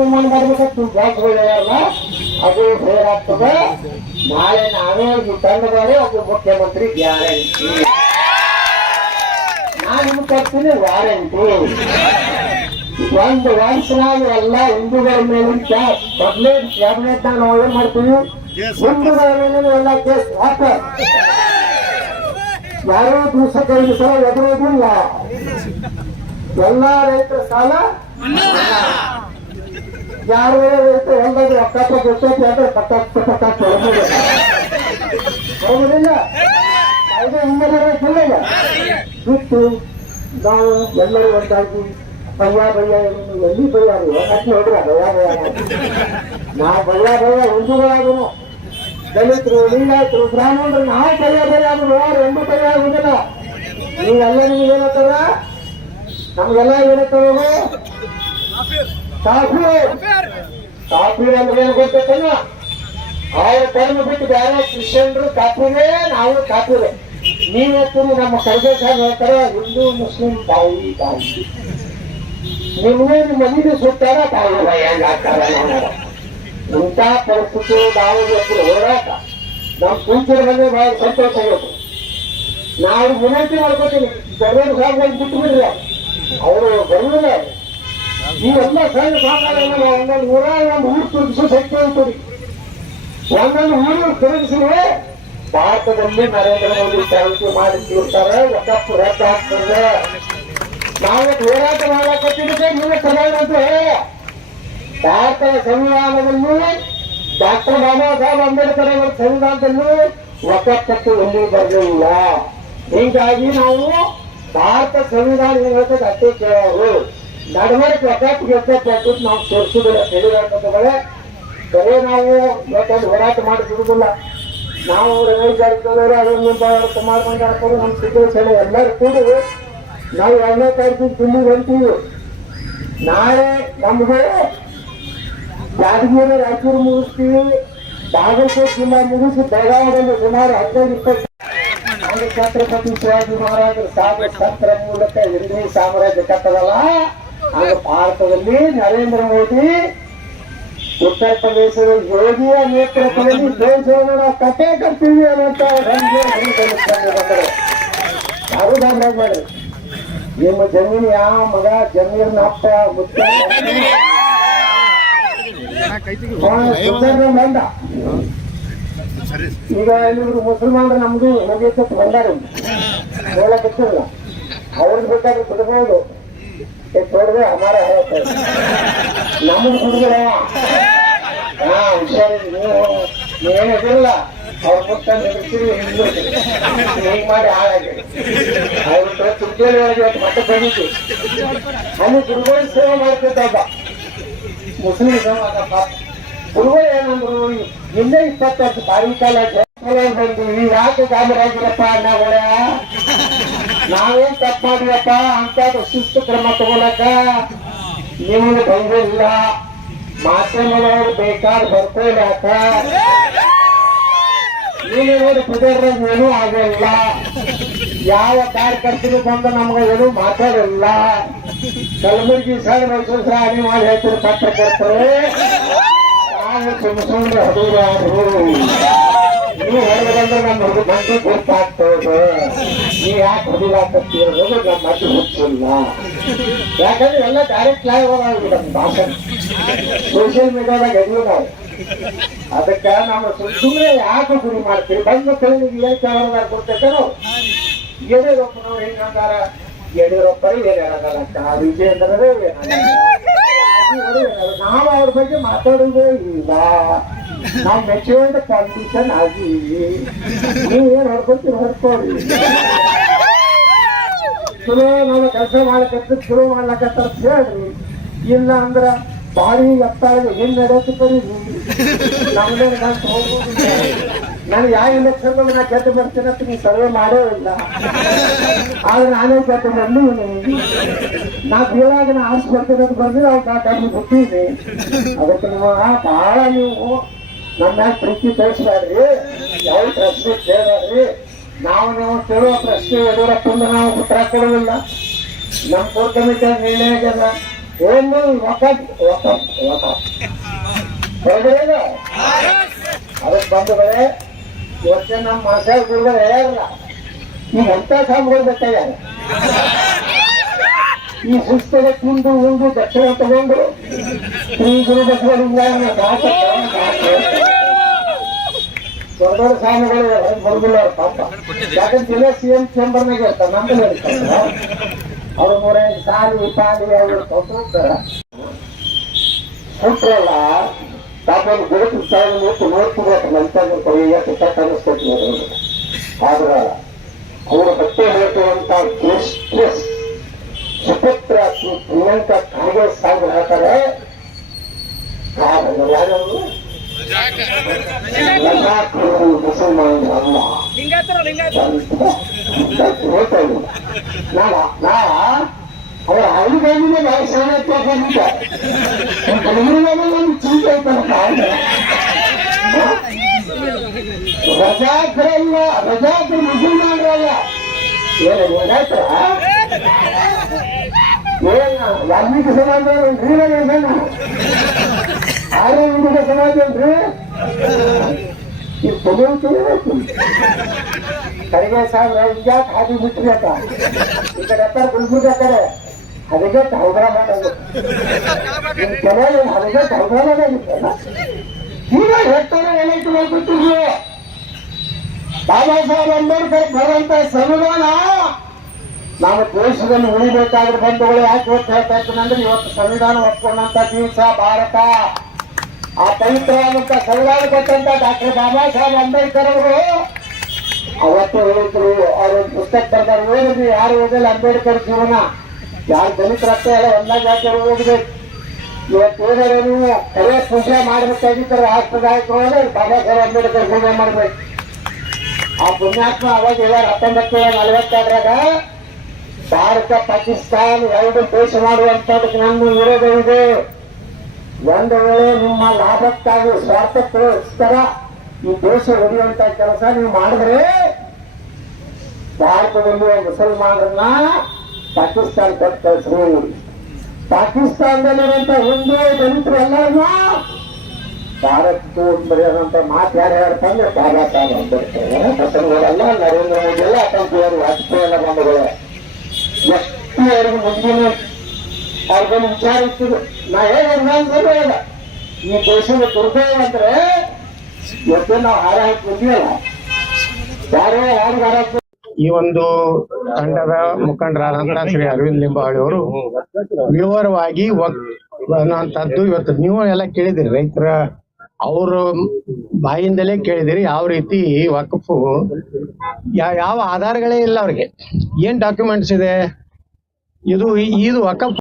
ನಿರ್ಮಾಣ ಮಾಡ್ಬೇಕಂತ ಜಾಸ್ತಿಗಳಲ್ಲ ಅದು ಆಗ್ತದೆ ನಾಳೆ ನಾವೇ ಈ ಮೇಲೆ ಅದು ಮುಖ್ಯಮಂತ್ರಿ ಗ್ಯಾರಂಟಿ ನಾನು ಕೊಡ್ತೀನಿ ವಾರಂಟಿ ಒಂದು ವರ್ಷನಾಗ ಎಲ್ಲ ಹಿಂದೂಗಳ ಮೇಲೆ ಮೊದಲೇ ಕ್ಯಾಬಿನೆಟ್ ನಾವು ಏನ್ ಮಾಡ್ತೀವಿ ಹಿಂದೂಗಳ ಮೇಲೆ ಎಲ್ಲ ಕೇಸ್ ಹಾಕ ಯಾರೋ ದಿವಸಕ್ಕೆ ಸಲ ಎದುರೋದಿಲ್ಲ ಎಲ್ಲ ರೈತರ ಸಾಲ ಯಾರು ರೈತರು ಹೊಲದಾಗ ರೊಕ್ಕ ಗೊತ್ತೈತಿ ಅಂದ್ರೆ ಪಕ್ಕ ಪಕ್ಕ ಹೌದಿಲ್ಲ ಕಾಯ್ದೆ ಹಿಂಗೆಲ್ಲ ಬಿಟ್ಟು ನಾವು ಎಲ್ಲರೂ ಒಂದಾಗಿ ಭಯ್ಯ ಏನು ಎಲ್ಲಿ ಭಯ ರೀ ಅಟ್ಲಿ ಹೊಡ್ರ ಭಯ ಭಯ್ಯ ನಾ ಭಯ ಭಯ್ಯ ಹಿಂದೂಗಳಾದನು ದಲಿತರು ಲಿಂಗಾಯತರು ಬ್ರಾಹ್ಮಣರು, ನಾವು ಭಯ ಭಯ ಆದ್ರು ಯಾರು ಎಂಬ ಭಯ್ಯ ಆಗುದಿಲ್ಲ. ನೀವೆಲ್ಲ ನಿಮ್ಗೆ ಏನತ್ತಾರ ನಮ್ಗೆಲ್ಲ ಏನತ್ತಾರ ಕಾಫಿ ಕಾಫಿ ಅಂದ್ರೆ ಏನು ಗೊತ್ತೇನ ಅವ್ರ ಕರ್ಮ ಬಿಟ್ಟು ಬೇರೆ ಕ್ರಿಶ್ಚಿಯನ್ರು ಕಾಪಿನೇ ನಾವು ಕಾಪಿವೆ. ನೀವತ್ತು ನಮ್ಮ ಕರ್ಗೆ ಸಾಹೇಬ್ ಹೇಳ್ತಾರ, ಹಿಂದೂ, ಮುಸ್ಲಿಂ, ಬಾಯಿ ಬಾಯಿ. ನಿಮ್ಗೆ ನಿಮ್ಮ ಮನೆಗೆ ಸುತ್ತಾರ ಬಾಯಿ ಭಯ ಆಗ್ತಾರ ಇಂಥ ಪರಿಸ್ಥಿತಿ ನಾವು ಹೋರಾಟ. ನಮ್ಮ ಫ್ಯೂಚರ್ ಬಂದ್ರೆ ಬಹಳ ಸಂತೋಷ ಆಗುತ್ತೆ ನಾವು ವಿನಂತಿ ಮಾಡ್ಕೋತೀನಿ. ಗೌರವ ಸಾಹೇಬ್ ಬಿಟ್ಟು ಬಿಡ್ರಿ ಅವರು ಬರುವುದಿಲ್ಲ ನೀವೆಲ್ಲ ಸಣ್ಣ ಸಾಕಾಗ ಒಂದೊಂದು ಊರಾಗ ಒಂದು ಊರು ತುರಿಸೋ ಶಕ್ತಿ ಇರ್ತದೆ ಒಂದೊಂದು ಊರು ತಿರುಗಿಸಿದ್ರೆ ಭಾರತದಲ್ಲಿ ನರೇಂದ್ರ ಮೋದಿ ಕ್ರಾಂತಿ ಮಾಡಿ ತೀರ್ತಾರೆ ಒಕ್ಕಪ್ಪು ರದ್ದು ಆಗ್ತದೆ ನಾವು ಹೋರಾಟ ಮಾಡಕ್ಕೆ ನೀವು ಪ್ರಧಾನಮಂತ್ರಿ ಭಾರತದ ಸಂವಿಧಾನದಲ್ಲಿ, ಡಾಕ್ಟರ್ ಬಾಬಾ ಸಾಹೇಬ್ ಅಂಬೇಡ್ಕರ್ ಅವರ ಸಂವಿಧಾನದಲ್ಲೂ ಒಕ್ಕಪ್ಪತ್ತು ಎಲ್ಲಿ ಬರಲಿಲ್ಲ. ಹೀಗಾಗಿ ನಾವು ಭಾರತ ಸಂವಿಧಾನ ಏನ್ ಹೇಳ್ತದೆ ಅಷ್ಟೇ ಕೇಳೋರು. ನಡವಳಿಕೆ ಒಕ್ಕಟ್ಟು ಗೆದ್ದದ್ದು ನಾವು ತೋರಿಸುದಿಲ್ಲ ತಿಳಿದಾರೆ ಬರೇ ನಾವು ಇವತ್ತೊಂದು ಹೋರಾಟ ಮಾಡಿ ಬಿಡುದಿಲ್ಲ ನಾವು ರಮೇಶ್ ಜಾರಕಿಹೊಳಿ ಭಾರತ ಮಾಡ್ಕೊಂಡು ಹಾಕೊಂಡು ನಮ್ಮ ಸಿದ್ದೇಶ್ವರ ಎಲ್ಲರೂ ಕೂಡಿ ನಾವು ಎರಡನೇ ತಾರೀಕು ದಿಲ್ಲಿ ಬಂತೀವಿ. ನಾಳೆ ನಮ್ಗೆ ಯಾದಗಿರಿ ರಾಯಚೂರು ಮುಗಿಸ್ತೀವಿ. ಬಾಗಲಕೋಟೆ ಜಿಲ್ಲಾ ಮುಗಿಸಿ ಬೆಳಗಾವಿಯಲ್ಲಿ ಸುಮಾರು ಹದಿನೈದು ಇಪ್ಪತ್ತು ಛತ್ರಪತಿ ಶಿವಾಜಿ ಮಹಾರಾಜರು ಸಾಗರ ಛತ್ರ ಮೂಲಕ ಎರಡನೇ ಸಾಮ್ರಾಜ್ಯ ಕಟ್ಟದಲ್ಲ. ಭಾರತದಲ್ಲಿ ನರೇಂದ್ರ ಮೋದಿ ಉತ್ತರ ಪ್ರದೇಶದ ಯೋಗಿಯ ನೇತೃತ್ವದಲ್ಲಿ ದೇಶವನ್ನು ಕತೆ ಕಟ್ತೀವಿ ಅನ್ನೋಂತ ಯಾರು ದಾಖಲಾಗಿ ಮಾಡಿ ನಿಮ್ಮ ಜಮೀನು ಯಾವ ಮಗ ಜಮೀನ್ ಅಪ್ಪ ಮುತ್ತ ಬಂದ. ಈಗ ಎಲ್ಲಿ ಮುಸಲ್ಮಾನರು ನಮ್ದು ನಮಗೆ ಬಂದಾರ. ಹೇಳಕತ್ತಿಲ್ಲ ಅವ್ರಿಗೆ ಬೇಕಾದ್ರೆ ಬಿಡ್ಬೋದು ತೋಡದೆ ಅಮಾರ ನಮಗೆ ಬಿಡುಗಡೆ ಹಾ ಹುಷಾರಿ ನೀವು ನೀವೇನು ಇದಿಲ್ಲ ಅವ್ರ ಮುಟ್ಟ ನಿಲ್ಲಿಸ್ತೀವಿ ಹೀಗೆ ಮಾಡಿ ಹಾಳಾಗಿ ಅವ್ರ ತುರ್ಕೇಳಿ ಒಳಗೆ ಇವತ್ತು ಮತ್ತೆ ಬಂದಿತ್ತು ಅಲ್ಲಿ ಸೇವೆ ಮಾಡ್ತಿದ್ದ ಮುಸ್ಲಿಂ ಸಮಾಜ ಪಾಪ. ಗುರುಗಳು ಏನಂದ್ರು ಹಿಂದೆ ಇಪ್ಪತ್ತು ವರ್ಷ ಬಾರಿ ಕಾಲ ಬಂದು ನೀವು ಯಾಕೆ ಗಾಬರಾಗಿರಪ್ಪ ಅಣ್ಣಗಳ ನಾವೇನ್ ತಪ್ಪು ಮಾಡಿವಪ್ಪ ಅಂತ ಶಿಸ್ತು ಕ್ರಮ ತಗೊಳಕ ನಿಮಗೆ ಬಂದಿಲ್ಲ. ಮಾಧ್ಯಮದವರು ಬೇಕಾದ ಬರ್ಕೊಳ್ಳಾಕ ನೀವು ನೋಡಿ ಪ್ರಜಾರಾಗ ಏನೂ ಆಗಲ್ಲ ಯಾವ ಕಾರ್ಯಕರ್ತರು ಬಂದು ನಮ್ಗೆ ಏನು ಮಾತಾಡಲ್ಲ ಕಲಬುರಗಿ ಸರ್ ಸಹ ಹಾನಿ ಮಾಡಿ ಹೇಳ್ತಾರೆ ಪತ್ರಕರ್ತರು. ನಾವು ಸುಮ್ಮ ಸುಮ್ಮನೆ ಮಂದಿ ಗೊತ್ತಾಗ್ತದೆ. ನೀ ಯಾಕೆ ಹೊಡಿಲಾಕತ್ತೀರೋದು ನಮ್ಮ ಮದ್ದು ಹುಚ್ಚಿಲ್ಲ ಯಾಕಂದ್ರೆ ಎಲ್ಲ ಡೈರೆಕ್ಟ್ ಲೈವ್ ನಮ್ಮ ಭಾಷೆ. ಸೋಷಿಯಲ್ ಮೀಡಿಯಾದಾಗ ಎದುರು ನಾವು. ಅದಕ್ಕೆ ನಾವು ಸುಮ್ಮನೆ ಯಾಕೆ ಗುರಿ ಮಾಡ್ತೀವಿ. ಬಂದ ಕೈಲಿಗೆ ಏನ್ ಕೇಳೋದಾಗ ಕೊಡ್ತೇವೆ ನಾವು ಯಡಿಯೂರಪ್ಪನವ್ರು ಹೆಂಗಂದಾರ ಯಡಿಯೂರಪ್ಪರು ಏನಾಗಲ್ಲ ವಿಜಯೇಂದ್ರರೇ ನಾವು ಅವ್ರ ಬಗ್ಗೆ ಮಾತಾಡುವುದೇ ಇಲ್ಲ. ನಾವು ಮೆಚೂರ್ಡ್ ಪಾಲಿಟಿಷಿಯನ್ ಆಗಿ, ನೀವು ಏನು ಹೊಡ್ಕೊತೀರಿ ಹೊಡ್ಕೊಳ್ರಿ ಚಲೋ ನಾವು ಕೆಲಸ ಮಾಡ್ಲಕತ್ತ ಚಲೋ ಮಾಡ್ಲಕತ್ತ ಹೇಳ್ರಿ. ಇಲ್ಲ ಅಂದ್ರ ಬಾರಿ ಎತ್ತಾಳಿಗೆ ಹೆಂಗ್ ನಡೆಯುತ್ತೆ ಬರೀ ನಮ್ದೇ ನಾನು ಹೋಗ್ಬೋದು ನಾನು ಯಾವ ಇಲೆಕ್ಷನ್ ನಾ ಗೆದ್ದು ಬರ್ತೀನಿ ಅಂತ ನೀವು ಸರ್ವೆ ಮಾಡೋ ಇಲ್ಲ. ಆದ್ರೆ ನಾನೇ ಗೆದ್ದು ಬಂದೀನಿ. ನಾ ಬೀಳಾಗ ನಾ ಆರ್ಸ್ ಬರ್ತೀನಿ ಅಂತ ಬಂದ್ರೆ ಅವ್ರು ನಾ ಕಡ್ದು ಬಿಟ್ಟಿನಿ ಅದಕ್ಕೆ ಬಹಳ ನೀವು ನಮ್ಮ ಪ್ರೀತಿ ತೋರಿಸ್ತಾರ್ರಿ ಯಾವ ಪ್ರಶ್ನೆ ಕೇಳಾರ್ರಿ ನಾವು ನೀವು ಕೇಳುವ ಪ್ರಶ್ನೆ ಯಡಿಯೂರಪ್ಪಂದು ನಾವು ಉತ್ತರ ಕೊಡುವುದಿಲ್ಲ. ನಮ್ಮ ಕೋರ್ ಕಮಿಟಿ ನಿರ್ಣಯ ಆಗ್ಯದ ಏನು ವಕತ್ ವಕತ್ ವಕತ್ ಅದಕ್ಕೆ ಬಂಧುಗಳೇ ಇವತ್ತೇ ನಮ್ಮ ಮಾಸಾಯ ಗುರುಗಳು ಹೇಳಲ್ಲ ಈಗ ಎಂತ ಸಾಮಗಳು ಬೇಕಾಗ್ಯಾರ ಈ ಪುಸ್ತಕ ಮುಂದೆ ಒಂದು ದಕ್ಷಿಣ ತಗೊಂಡು ಶ್ರೀ ಗುರು ಬಸವಲಿಂಗನ ದಾಸ ದೊಡ್ಡ ಸ್ವಾಮಿಗಳು ಬರುದಿಲ್ಲ ಪಾಪ. ಯಾಕಂದ್ರೆ ಜಿಲ್ಲೆ ಸಿ ಎಂ ಚೇಂಬರ್ನಾಗ ಇರ್ತಾರೆ ನಮ್ಮಲ್ಲಿ ಇರ್ತಾರೆ. ಅವ್ರ ಮೂರೇ ಸಾಲಿ, ಪಾಲಿ ಅವರು ಕೊಟ್ಟು ಹೋಗ್ತಾರ. ಹುಟ್ರಲ್ಲ ತಾಪೊಂದು ಗುರುತು ಸ್ಥಾನ ನಿಂತು ನೋಡ್ತಿರ್ಬೇಕು ನಂತರ ಎಷ್ಟು ತಕ್ಕ ಅನಿಸ್ತೈತಿ ಆದ್ರ, ಅವರು ಶ್ರೀ ಪ್ರಿಯಾಂಕ ಸಾಗು ಕಾರಣ ರಜಾಕರು ಮುಸಲ್ಮಾನ ಅವರ? ಹಳ್ಳಿಗಳಿಗೆ ನಾವು ಸಾಮರ್ಥ್ಯ ಬಂದಿದ್ದ ಒಂದು ಚಿಂತೆ ಐತಲ್ಲ ರಜಾಕರಲ್ಲ ರಜಾಕರು ಮುಸಲ್ಮಾನರಲ್ಲ. ಏನು ಏನಾಯ್ತರ ಏನ ವಾಲ್ಮೀಕಿ ಸಮಾಜ ಏನ ಆರೋಗ್ಯ ಸಮಾಜ ಏನ್ರಿ ಈ ತಮಿಳು ತಿಳಿಬೇಕು ಕಡೆಗೆ ಸಾಹೇಬ್ರ ಹಿಂಗ್ಯಾಕ್ ಹಾದಿ ಬಿಟ್ರಿಯತ್ತ ಈ ಕಡೆ ಹತ್ತಾರ ಗುಲ್ಬರ್ಗ ಕಡೆ ಅದಕ್ಕೆ ಹೈದರಾಬಾದ್ ಅದು ನಿಮ್ ಕೆಲವು ಅದಕ್ಕೆ ಹೈದರಾಬಾದ್ ಆಗಿತ್ತಲ್ಲ ಈಗ ಹೇಳ್ತಾರೆ ಏನೈತೆ ಮಾಡ್ಬಿಟ್ಟಿದ್ರು ಬಾಬಾ ಸಾಹೇಬ್ ಅಂಬೇಡ್ಕರ್ ಬರುವಂತ ಸಂವಿಧಾನ ನಾವು ದೇಶದಲ್ಲಿ ಉಳಿಬೇಕಾದ್ರೆ ಬಂಧುಗಳು ಯಾಕೆ ಇವತ್ತು ಹೇಳ್ತಾ ಇದ್ದೀನಿ ಅಂದ್ರೆ ಇವತ್ತು ಸಂವಿಧಾನ ಒಪ್ಕೊಂಡಂತ ದಿವಸ ಭಾರತ. ಆ ಪವಿತ್ರವಾದಂತ ಸಂವಿಧಾನ ಕೊಟ್ಟಂತ ಡಾಕ್ಟರ್ ಬಾಬಾ ಸಾಹೇಬ್ ಅಂಬೇಡ್ಕರ್ ಅವರು ಅವತ್ತು ಹೇಳಿದ್ರು. ಅವ್ರ ಪುಸ್ತಕ ಬರ್ತಾರೆ ಓದಿದ್ವಿ. ಯಾರು ಓದಿಲ್ಲ? ಅಂಬೇಡ್ಕರ್ ಜೀವನ. ಯಾರು ದಲಿತ ರಕ್ತ ಎಲ್ಲ ಒಂದಾಗ ಜಾತಿಯವರು ಓದಬೇಕು ಇವತ್ತು ಏನಾರ ನೀವು ಕರೆ ಪೂಜೆ ಮಾಡ್ಬೇಕಾಗಿದ್ದರೆ ರಾಷ್ಟ್ರದಾಯಕರು ಬಾಬಾ ಸಾಹೇಬ್ ಅಂಬೇಡ್ಕರ್ ಪೂಜೆ ಮಾಡ್ಬೇಕು. ಆ ಪುಣ್ಯಾತ್ಮ ಅವಾಗ ಹೇಳ್ಯಾರ ಹತ್ತೊಂಬತ್ತು ನಲವತ್ತೆರಡರಾಗ ಭಾರತ, ಪಾಕಿಸ್ತಾನ ಎರಡು ದೇಶ ಮಾಡುವಂತದಕ್ಕೆ ನಮ್ಮ ವಿರೋಧವಿದೆ ಒಂದು ವೇಳೆ ನಿಮ್ಮ ಲಾಭಕ್ಕಾಗಿ ಸ್ವಾರ್ಥಕ್ಕೋಸ್ಕರ ಈ ದೇಶ ಉಳಿಯುವಂತ ಕೆಲಸ ನೀವು ಮಾಡಿದ್ರೆ ಭಾರತದಲ್ಲಿ ಮುಸಲ್ಮಾನರನ್ನ ಪಾಕಿಸ್ತಾನ ಕೊಟ್ಟು ಕಳಿಸ್ರಿ ಪಾಕಿಸ್ತಾನದಲ್ಲಿರುವಂತ ಹಿಂದೂ ದಲಿತರು ಎಲ್ಲರನ್ನ ಭಾರತ ಬರೆಯೋದಂತ ಮಾತು ಯಾರು ಹೇಳ್ತಂದ್ರೆ ಬಾಬಾ ಸಾಹೇಬ್ ಅಂಬೇಡ್ಕರ್. ನರೇಂದ್ರ ಮೋದಿ ಎಲ್ಲ ಅಟಲ್ ವಾಜಪೇಯಿ ಎಲ್ಲ ಬಂಧುಗಳೇ. ಎಷ್ಟು ಅವ್ರಿಗೆ ಮುಂದಿನ ಅವ್ರಿಗೊಂದು ವಿಚಾರ ಇತ್ತು ನಾ ಹೇಳ ಈ ದೇಶದ ದುರ್ದೈವ ಅಂದ್ರೆ ಇವತ್ತೇ ನಾವು ಹಾರ ಹಾಕಿ ಬಂದಿವಲ್ಲ ಯಾರೋ ಯಾರು ಹಾರ ಈ ಒಂದು ತಂಡದ ಮುಖಂಡರಾದಂತ ಶ್ರೀ ಅರವಿಂದ್ ಲಿಂಬಾವಳಿ ಅವರು ವಿವರವಾಗಿ ಅನ್ನುವಂಥದ್ದು ಇವತ್ತು ನೀವು ಎಲ್ಲ ಕೇಳಿದಿರಿ ರೈತರ ಅವ್ರ ಬಾಯಿಂದಲೇ ಕೇಳಿದಿರಿ, ಯಾವ ರೀತಿ ವಕ್ಫು ಯಾವ ಆಧಾರಗಳೇ ಇಲ್ಲ ಅವ್ರಿಗೆ. ಏನ್ ಡಾಕ್ಯುಮೆಂಟ್ಸ್ ಇದೆ? ಇದು ಇದು ವಕಫ್